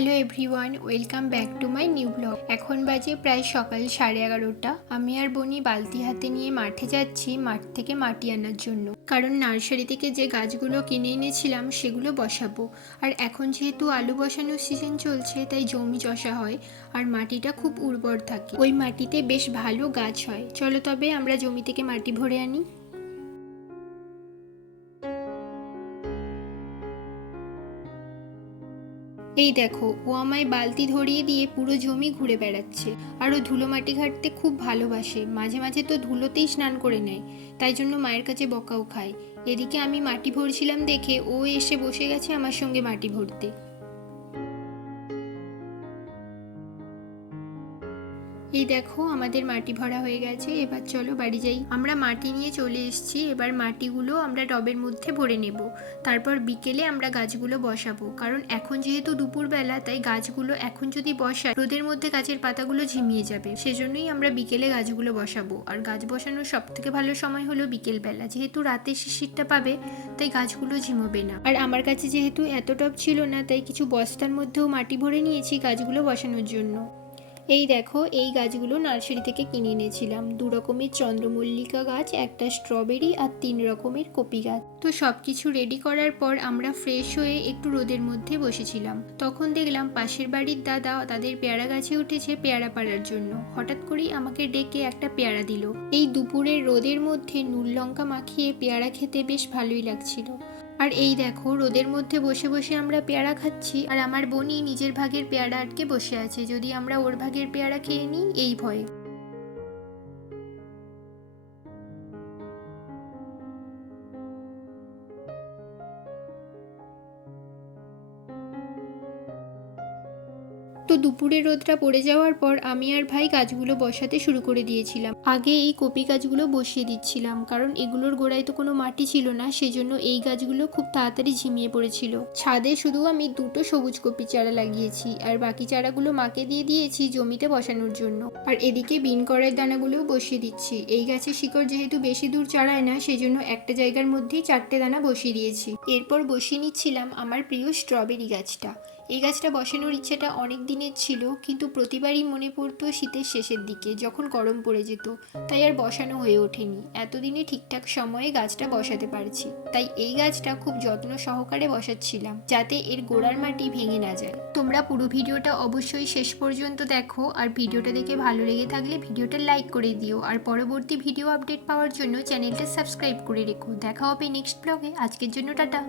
Hello everyone, welcome back to my new blog. এখন বাজে প্রায় সকাল 11:30। আমি আর বনি বালতি হাতে নিয়ে মাঠে যাচ্ছি মাঠ থেকে মাটি আনার জন্য, কারণ নার্সারি থেকে যে গাছগুলো কিনে এনেছিলাম সেগুলো বসাবো। আর এখন যেহেতু আলু বসানোর সিজন চলছে, তাই জমি চষা হয় আর মাটিটা খুব উর্বর থাকে। ওই মাটিতে বেশ ভালো গাছ হয়। চলো তবে আমরা জমি থেকে মাটি ভরে আনি। এই দেখো, ও আমায় বালতি ধরিয়ে দিয়ে পুরো জমি ঘুরে বেড়াচ্ছে। আর ও ধুলো মাটি ঘাঁটতে খুব ভালোবাসে, মাঝে মাঝে তো ধুলোতেই স্নান করে নেয়, তাই জন্য মায়ের কাছে বকাও খায়। এদিকে আমি মাটি ভরছিলাম দেখে ও এসে বসে গেছে আমার সঙ্গে মাটি ভরতে। এই দেখো, আমাদের মাটি ভরা হয়ে গেছে। এবার চলো বাড়ি যাই। আমরা মাটি নিয়ে চলে এসেছি। এবার মাটিগুলো আমরা টবের মধ্যে ভরে নেব। তারপর বিকেলে আমরা গাছগুলো বসাবো, কারণ এখন যেহেতু দুপুরবেলা, তাই গাছগুলো এখন যদি বসাই রোদের মধ্যে গাছের পাতাগুলো ঝিমিয়ে যাবে। সেজন্যই আমরা বিকেলে গাছগুলো বসাবো। আর গাছ বসানোর সব থেকে ভালো সময় হলো বিকেলবেলা, যেহেতু রাতে শিশিরটা পাবে, তাই গাছগুলো ঝিমোবে না। আর আমার কাছে যেহেতু এত টব ছিল না, তাই কিছু বস্তার মধ্যেও মাটি ভরে নিয়েছি গাছগুলো বসানোর জন্য। এই দেখো, এই গাছগুলো নার্সারি থেকে কিনে এনেছিলাম। 2 রকমের চন্দ্রমল্লিকা গাছ, একটা স্ট্রবেরি আর 3 রকমের কপি গাছ। তো সবকিছু রেডি করার পর আমরা ফ্রেশ হয়ে একটু রোদের মধ্যে বসেছিলাম। তখন দেখলাম পাশের বাড়ির দাদা তাদের পেয়ারা গাছে উঠেছে পেয়ারা পাড়ার জন্য। হঠাৎ করেই আমাকে ডেকে একটা পেয়ারা দিল। এই দুপুরের রোদের মধ্যে নুন লঙ্কা মাখিয়ে পেয়ারা খেতে বেশ ভালোই লাগছিল। আর এই দেখো, রোদের মধ্যে বসে বসে আমরা পেয়ারা খাচ্ছি, আর আমার বোনই নিজের ভাগের পেয়ারা আটকে বসে আছে, যদি আমরা ওর ভাগের পেয়ারা খেয়ে নিই এই ভয়ে। তো দুপুরে রোদটা পড়ে যাওয়ার পর আমি আর ভাই গাছগুলো বসাতে শুরু করে দিয়েছিলাম। আগে এই কপি গাছগুলো বসিয়ে দিচ্ছিলাম, কারণ এগুলোর গোড়ায় তো কোনো মাটি ছিল না, সেজন্য এই গাছগুলো খুব তাড়াতাড়ি ঝিমিয়ে পড়েছিল। ছাদে শুধু আমি 2টো সবুজ কপি চারা লাগিয়েছি, আর বাকি চারাগুলো মাকে দিয়ে দিয়েছি জমিতে বসানোর জন্য। আর এদিকে বিন করার দানাগুলোও বসিয়ে দিচ্ছি। এই গাছের শিকড় যেহেতু বেশি দূর চারায় না, সেজন্য একটা জায়গার মধ্যেই 4টে দানা বসিয়ে দিয়েছি। এরপর বসিয়ে নিচ্ছিলাম আমার প্রিয় স্ট্রবেরি গাছটা। এই গাছটা বসানোর ইচ্ছেটা অনেক দিনের ছিল, কিন্তু প্রতিবারই মনে পড়তো শীতের শেষের দিকে যখন গরম পড়ে যেত, তাই আর বসানো হয়ে ওঠেনি। এতদিনে ঠিকঠাক সময়ে গাছটা বসাতে পারছি, তাই এই গাছটা খুব যত্ন সহকারে বসাচ্ছিলাম, যাতে এর গোড়ার মাটি ভেঙে না যায়। তোমরা পুরো ভিডিওটা অবশ্যই শেষ পর্যন্ত দেখো, আর ভিডিওটা দেখে ভালো লেগে থাকলে ভিডিওটা লাইক করে দিও, আর পরবর্তী ভিডিও আপডেট পাওয়ার জন্য চ্যানেলটা সাবস্ক্রাইব করে রেখো। দেখা হবে নেক্সট ব্লগে। আজকের জন্য টাটা।